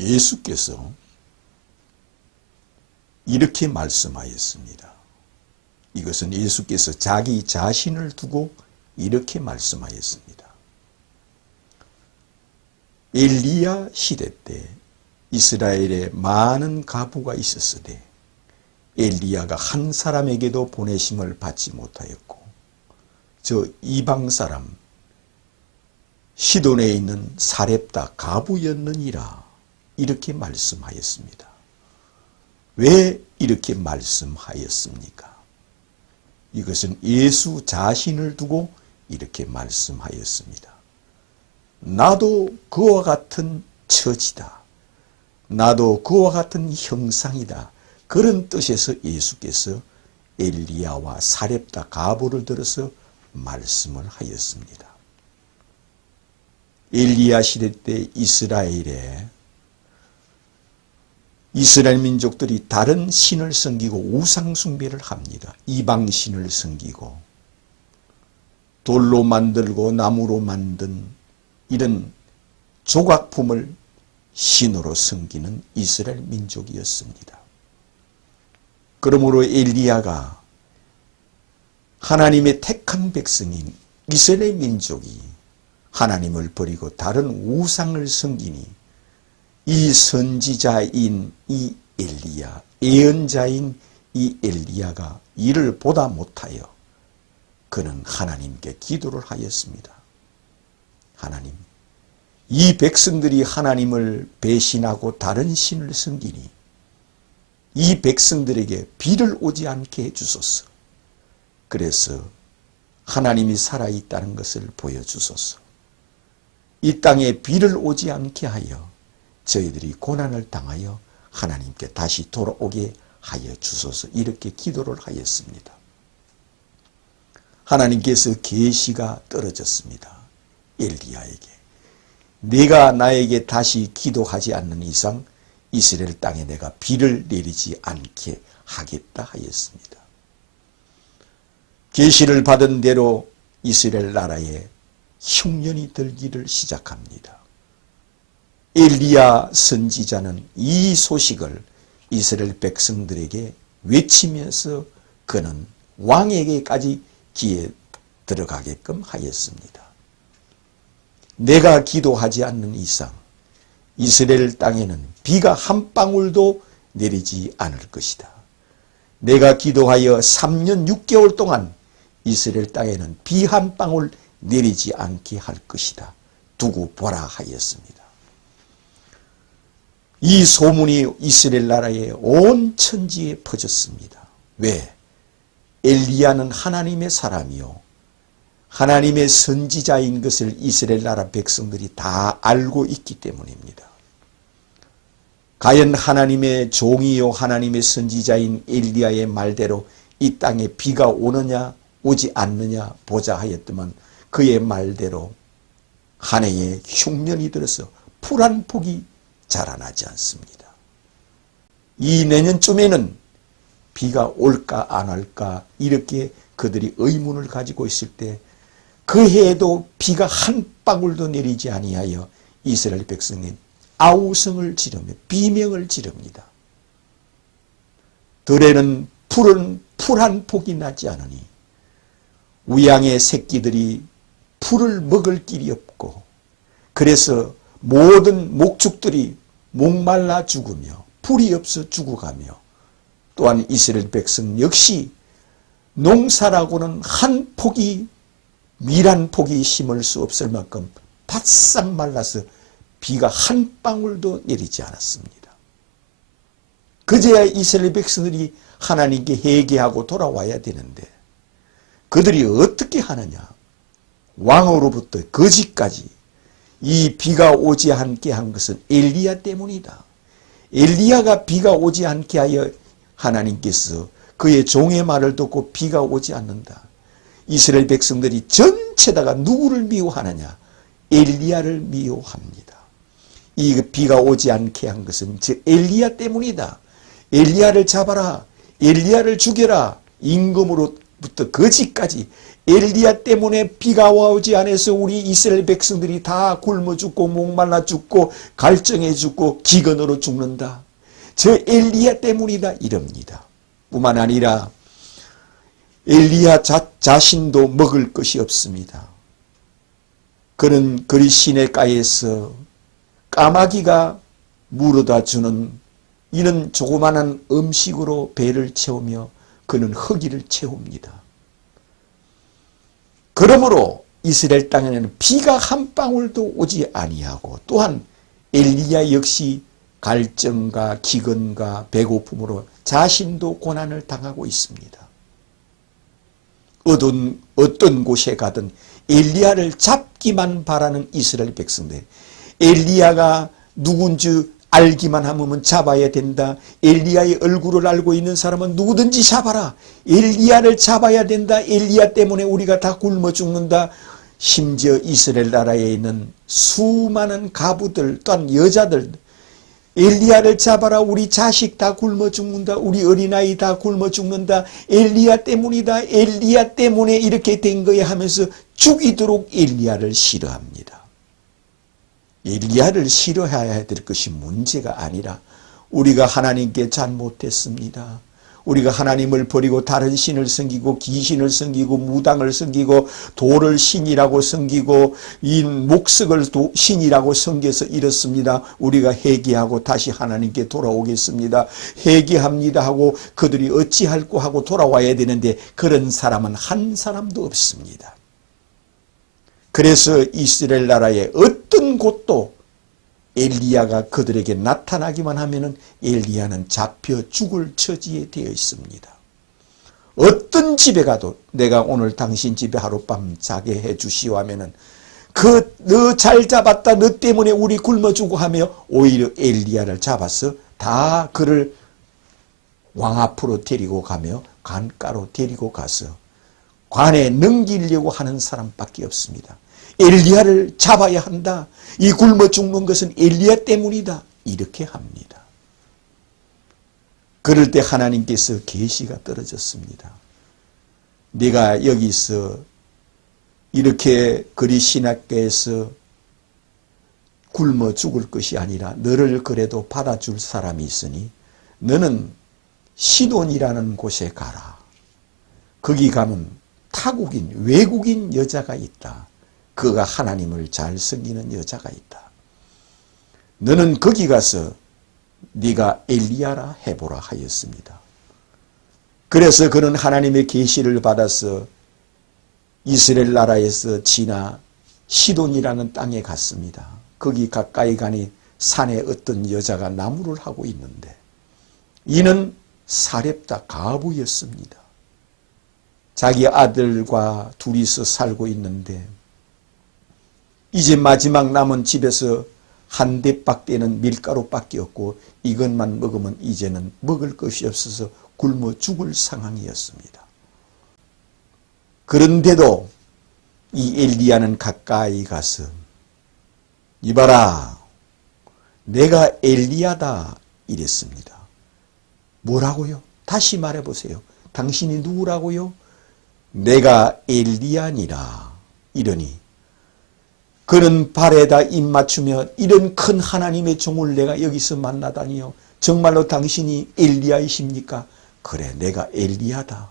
예수께서 이렇게 말씀하였습니다. 이것은 예수께서 자기 자신을 두고 이렇게 말씀하였습니다. 엘리야 시대 때 이스라엘에 많은 과부가 있었으되 엘리야가 한 사람에게도 보내심을 받지 못하였고 저 이방 사람 시돈에 있는 사렙다 과부였느니라 이렇게 말씀하였습니다. 왜 이렇게 말씀하였습니까? 이것은 예수 자신을 두고 이렇게 말씀하였습니다. 나도 그와 같은 처지다. 나도 그와 같은 형상이다. 그런 뜻에서 예수께서 엘리야와 사렙다 과부를 들어서 말씀을 하였습니다. 엘리야 시대 때 이스라엘 민족들이 다른 신을 섬기고 우상 숭배를 합니다. 이방 신을 섬기고 돌로 만들고 나무로 만든 이런 조각품을 신으로 섬기는 이스라엘 민족이었습니다. 그러므로 엘리야가 하나님의 택한 백성인 이스라엘 민족이 하나님을 버리고 다른 우상을 섬기니 이 선지자인 이 엘리야, 예언자인 이 엘리야가 이를 보다 못하여 그는 하나님께 기도를 하였습니다. 하나님, 이 백성들이 하나님을 배신하고 다른 신을 섬기니 이 백성들에게 비를 오지 않게 해주소서. 그래서 하나님이 살아있다는 것을 보여주소서. 이 땅에 비를 오지 않게 하여 저희들이 고난을 당하여 하나님께 다시 돌아오게 하여 주소서. 이렇게 기도를 하였습니다. 하나님께서 계시가 떨어졌습니다. 엘리야에게. 네가 나에게 다시 기도하지 않는 이상 이스라엘 땅에 내가 비를 내리지 않게 하겠다 하였습니다. 계시를 받은 대로 이스라엘 나라에 흉년이 들기를 시작합니다. 엘리야 선지자는 이 소식을 이스라엘 백성들에게 외치면서 그는 왕에게까지 귀에 들어가게끔 하였습니다. 내가 기도하지 않는 이상 이스라엘 땅에는 비가 한 방울도 내리지 않을 것이다. 내가 기도하여 3년 6개월 동안 이스라엘 땅에는 비 한 방울 내리지 않게 할 것이다. 두고 보라 하였습니다. 이 소문이 이스라엘 나라의 온 천지에 퍼졌습니다. 왜? 엘리야는 하나님의 사람이요 하나님의 선지자인 것을 이스라엘 나라 백성들이 다 알고 있기 때문입니다. 과연 하나님의 종이요 하나님의 선지자인 엘리야의 말대로 이 땅에 비가 오느냐 오지 않느냐 보자 하였더만 그의 말대로 한 해에 흉년이 들어서 풀 한 폭이 자라나지 않습니다. 이 내년쯤에는 비가 올까 안 올까 이렇게 그들이 의문을 가지고 있을 때 그 해에도 비가 한 방울도 내리지 아니하여 이스라엘 백성이 아우성을 지르며 비명을 지릅니다. 들에는 풀은 풀 한 폭이 나지 않으니 우양의 새끼들이 풀을 먹을 길이 없고 그래서 모든 목축들이 목말라 죽으며 풀이 없어 죽어가며 또한 이스라엘 백성 역시 농사라고는 한 폭이 밀 한 폭이 심을 수 없을 만큼 바싹 말라서 비가 한 방울도 내리지 않았습니다. 그제야 이스라엘 백성들이 하나님께 회개하고 돌아와야 되는데 그들이 어떻게 하느냐? 왕으로부터 거지까지 이 비가 오지 않게 한 것은 엘리야 때문이다. 엘리야가 비가 오지 않게 하여 하나님께서 그의 종의 말을 듣고 비가 오지 않는다. 이스라엘 백성들이 전체다가 누구를 미워하느냐? 엘리야를 미워합니다. 이 비가 오지 않게 한 것은 즉 엘리야 때문이다. 엘리야를 잡아라. 엘리야를 죽여라. 임금으로 아침부터 거지까지 엘리야 때문에 비가 오지 않아서 우리 이스라엘 백성들이 다 굶어 죽고 목말라 죽고 갈증해 죽고 기근으로 죽는다. 저 엘리야 때문이다 이럽니다. 뿐만 아니라 엘리야 자신도 먹을 것이 없습니다. 그는 그리 시내가에서 까마귀가 물어다 주는 이는 조그마한 음식으로 배를 채우며 그는 허기를 채웁니다. 그러므로 이스라엘 땅에는 비가 한 방울도 오지 아니하고 또한 엘리야 역시 갈증과 기근과 배고픔으로 자신도 고난을 당하고 있습니다. 어떤 곳에 가든 엘리야를 잡기만 바라는 이스라엘 백성들, 엘리야가 누군지 알기만 하면 잡아야 된다. 엘리야의 얼굴을 알고 있는 사람은 누구든지 잡아라. 엘리야를 잡아야 된다. 엘리야 때문에 우리가 다 굶어 죽는다. 심지어 이스라엘 나라에 있는 수많은 가부들 또한 여자들 엘리야를 잡아라. 우리 자식 다 굶어 죽는다. 우리 어린아이 다 굶어 죽는다. 엘리야 때문이다. 엘리야 때문에 이렇게 된 거야 하면서 죽이도록 엘리야를 싫어합니다. 엘리야를 싫어해야 될 것이 문제가 아니라 우리가 하나님께 잘못했습니다. 우리가 하나님을 버리고 다른 신을 섬기고 귀신을 섬기고 무당을 섬기고 돌을 신이라고 섬기고 이 목석을 신이라고 섬겨서 이렇습니다. 우리가 회개하고 다시 하나님께 돌아오겠습니다. 회개합니다 하고 그들이 어찌할꼬 하고 돌아와야 되는데 그런 사람은 한 사람도 없습니다. 그래서 이스라엘 나라의 어떤 곳도 엘리야가 그들에게 나타나기만 하면은 엘리야는 잡혀 죽을 처지에 되어 있습니다. 어떤 집에 가도 내가 오늘 당신 집에 하룻밤 자게 해 주시오 하면은 너 잘 잡았다. 너 때문에 우리 굶어 죽고 하며 오히려 엘리야를 잡아서 다 그를 왕 앞으로 데리고 가며 관가로 데리고 가서 관에 넘기려고 하는 사람밖에 없습니다. 엘리야를 잡아야 한다. 이 굶어 죽는 것은 엘리야 때문이다. 이렇게 합니다. 그럴 때 하나님께서 계시가 떨어졌습니다. 네가 여기서 이렇게 그리 신학교에서 굶어 죽을 것이 아니라 너를 그래도 받아줄 사람이 있으니 너는 시돈이라는 곳에 가라. 거기 가면 타국인, 외국인 여자가 있다. 그가 하나님을 잘 섬기는 여자가 있다. 너는 거기 가서 네가 엘리야라 해보라 하였습니다. 그래서 그는 하나님의 계시를 받아서 이스라엘 나라에서 지나 시돈이라는 땅에 갔습니다. 거기 가까이 가니 산에 어떤 여자가 나무를 하고 있는데 이는 사렙다 가부였습니다. 자기 아들과 둘이서 살고 있는데 이제 마지막 남은 집에서 한 대박 되는 밀가루밖에 없고 이것만 먹으면 이제는 먹을 것이 없어서 굶어 죽을 상황이었습니다. 그런데도 이 엘리야는 가까이 가서 이봐라 내가 엘리야다 이랬습니다. 뭐라고요? 다시 말해보세요. 당신이 누구라고요? 내가 엘리야니라 이러니 그는 발에다 입 맞추며 이런 큰 하나님의 종을 내가 여기서 만나다니요. 정말로 당신이 엘리야이십니까? 그래 내가 엘리야다.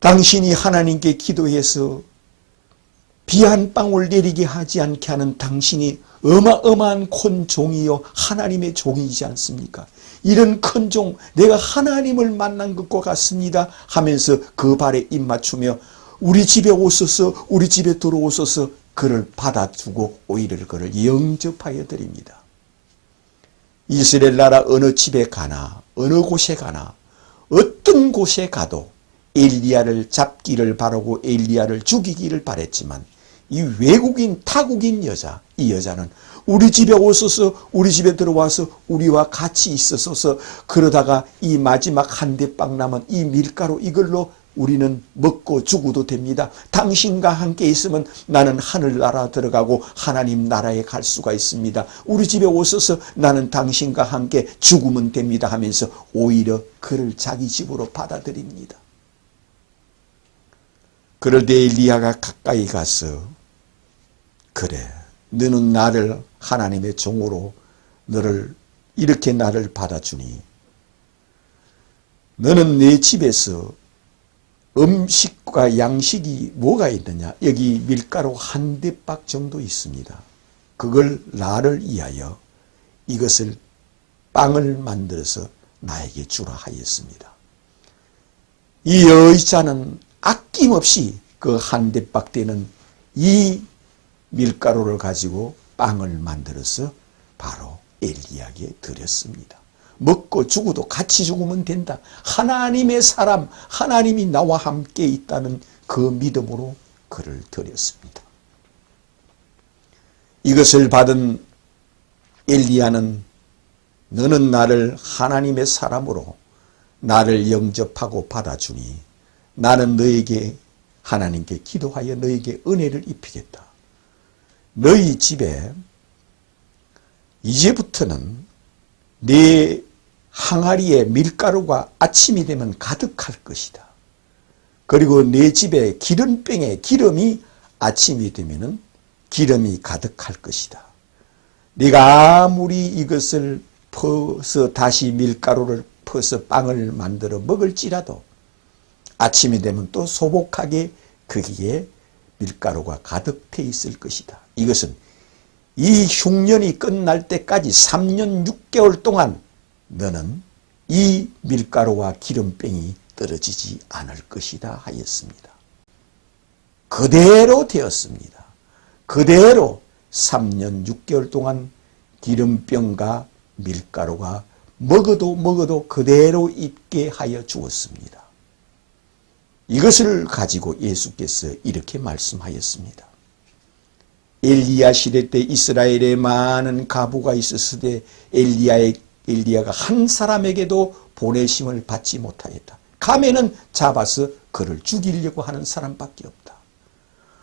당신이 하나님께 기도해서 비 한 방울 내리게 하지 않게 하는 당신이 어마어마한 큰 종이요 하나님의 종이지 않습니까? 이런 큰 종 내가 하나님을 만난 것과 같습니다 하면서 그 발에 입 맞추며 우리 집에 오소서 우리 집에 들어오소서 그를 받아주고 오히려 그를 영접하여 드립니다. 이스라엘 나라 어느 집에 가나 어느 곳에 가나 어떤 곳에 가도 엘리야를 잡기를 바라고 엘리야를 죽이기를 바랬지만 이 외국인 타국인 여자 이 여자는 우리 집에 오소서 우리 집에 들어와서 우리와 같이 있어서 그러다가 이 마지막 한 대 빵 남은 이 밀가루 이걸로 우리는 먹고 죽어도 됩니다. 당신과 함께 있으면 나는 하늘나라 들어가고 하나님 나라에 갈 수가 있습니다. 우리 집에 오셔서 나는 당신과 함께 죽으면 됩니다 하면서 오히려 그를 자기 집으로 받아들입니다. 그럴 때 엘리야가 가까이 가서 그래, 너는 나를 하나님의 종으로 너를 이렇게 나를 받아주니 너는 내 집에서 음식과 양식이 뭐가 있느냐? 여기 밀가루 한 대박 정도 있습니다. 그걸 나를 위하여 이것을 빵을 만들어서 나에게 주라 하였습니다. 이 여자는 아낌없이 그 한 대박 되는 이 밀가루를 가지고 빵을 만들어서 바로 엘리야에게 드렸습니다. 먹고 죽어도 같이 죽으면 된다. 하나님의 사람, 하나님이 나와 함께 있다는 그 믿음으로 그를 드렸습니다. 이것을 받은 엘리야는 너는 나를 하나님의 사람으로 나를 영접하고 받아주니 나는 너에게 하나님께 기도하여 너에게 은혜를 입히겠다. 너희 집에 이제부터는 내 항아리에 밀가루가 아침이 되면 가득할 것이다. 그리고 내 집에 기름병에 기름이 아침이 되면 기름이 가득할 것이다. 네가 아무리 이것을 퍼서 다시 밀가루를 퍼서 빵을 만들어 먹을지라도 아침이 되면 또 소복하게 거기에 밀가루가 가득해 있을 것이다. 이것은 이 흉년이 끝날 때까지 3년 6개월 동안 너는 이 밀가루와 기름병이 떨어지지 않을 것이다 하였습니다. 그대로 되었습니다. 그대로 3년 6개월 동안 기름병과 밀가루가 먹어도 그대로 있게 하여 주었습니다. 이것을 가지고 예수께서 이렇게 말씀하였습니다. 엘리야 시대 때 이스라엘에 많은 과부가 있었으되 엘리야가 한 사람에게도 보내심을 받지 못하였다. 가면은 잡아서 그를 죽이려고 하는 사람밖에 없다.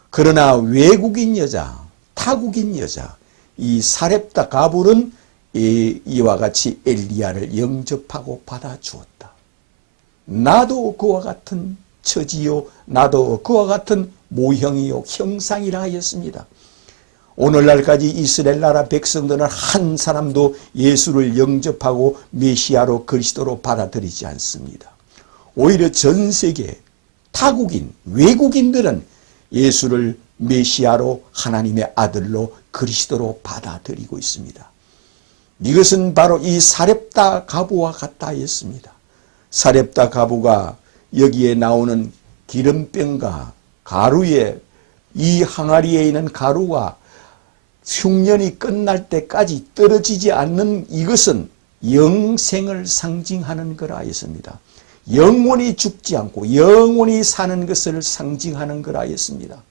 그러나 외국인 여자, 타국인 여자, 이 사렙다 과부는 이와 같이 엘리야를 영접하고 받아주었다. 나도 그와 같은 처지요, 나도 그와 같은 모형이요, 형상이라 하였습니다. 오늘날까지 이스라엘 나라 백성들은 한 사람도 예수를 영접하고 메시아로 그리스도로 받아들이지 않습니다. 오히려 전 세계 타국인, 외국인들은 예수를 메시아로 하나님의 아들로 그리스도로 받아들이고 있습니다. 이것은 바로 이 사렙다 과부와 같다 했습니다. 사렙다 과부가 여기에 나오는 기름병과 가루에 이 항아리에 있는 가루가 흉년이 끝날 때까지 떨어지지 않는 이것은 영생을 상징하는 거라 했습니다. 영원히 죽지 않고 영원히 사는 것을 상징하는 거라 했습니다.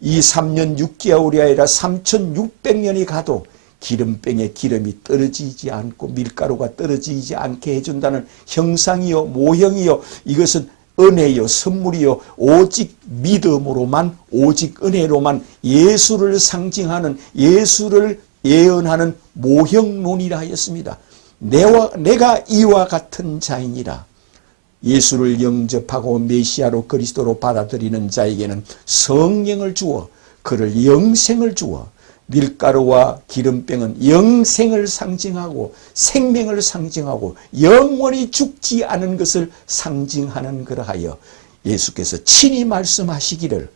이 3년 6개월이 아니라 3600년이 가도 기름병에 기름이 떨어지지 않고 밀가루가 떨어지지 않게 해준다는 형상이요, 모형이요, 이것은 은혜요, 선물이요, 오직 믿음으로만, 오직 은혜로만 예수를 상징하는, 예수를 예언하는 모형론이라 하였습니다. 내가 이와 같은 자이니라. 예수를 영접하고 메시아로 그리스도로 받아들이는 자에게는 성령을 주어 그를 영생을 주어, 밀가루와 기름병은 영생을 상징하고 생명을 상징하고 영원히 죽지 않은 것을 상징하는 그러하여 예수께서 친히 말씀하시기를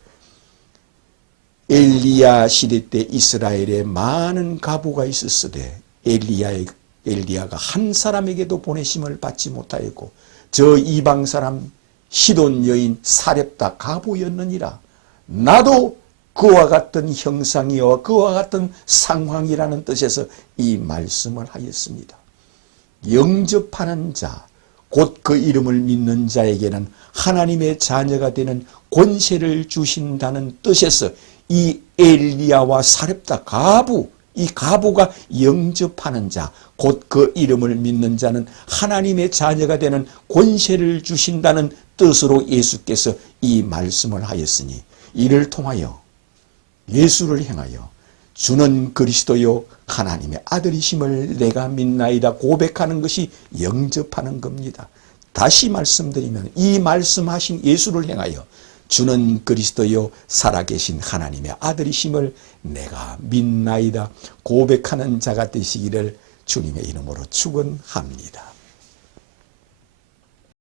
엘리야 시대 때 이스라엘에 많은 과부가 있었으되 엘리야가 한 사람에게도 보내심을 받지 못하였고 저 이방 사람 시돈 여인 사렙다 과부였느니라. 나도 그와 같은 형상이요 그와 같은 상황이라는 뜻에서 이 말씀을 하였습니다. 영접하는 자, 곧 그 이름을 믿는 자에게는 하나님의 자녀가 되는 권세를 주신다는 뜻에서 이 엘리야와 사렙다 과부, 이 과부가 영접하는 자, 곧 그 이름을 믿는 자는 하나님의 자녀가 되는 권세를 주신다는 뜻으로 예수께서 이 말씀을 하였으니 이를 통하여 예수를 향하여 주는 그리스도요 하나님의 아들이심을 내가 믿나이다 고백하는 것이 영접하는 겁니다. 다시 말씀드리면 이 말씀하신 예수를 향하여 주는 그리스도요 살아계신 하나님의 아들이심을 내가 믿나이다 고백하는 자가 되시기를 주님의 이름으로 축원합니다.